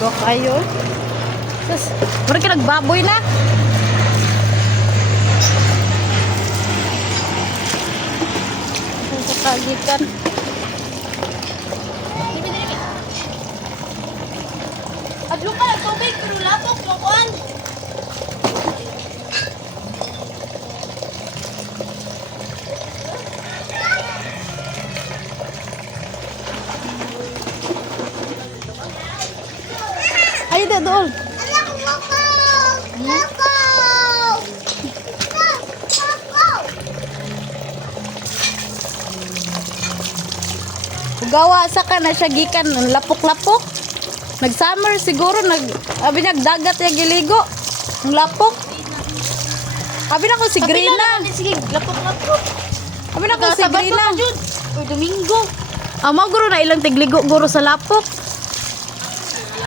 Go kayo. Tapos, parang ka nagbaboy na. Sa kagikan. Adlo ka na tubig, pero lapok mo kuan. Ay, ito doon. Anak, lakaw! Lakaw! Lakaw! Gawa sa ka na siya gikan. Lapok-lapok. Nag-summer siguro. Abi nagdagat yung giligo. Ang lapok. Abi na ko si Grina. Sige, lapok-lapok. Abi na ko si Grina. Uy, Domingo. Amo guro na ilang tigligo guro sa lapok.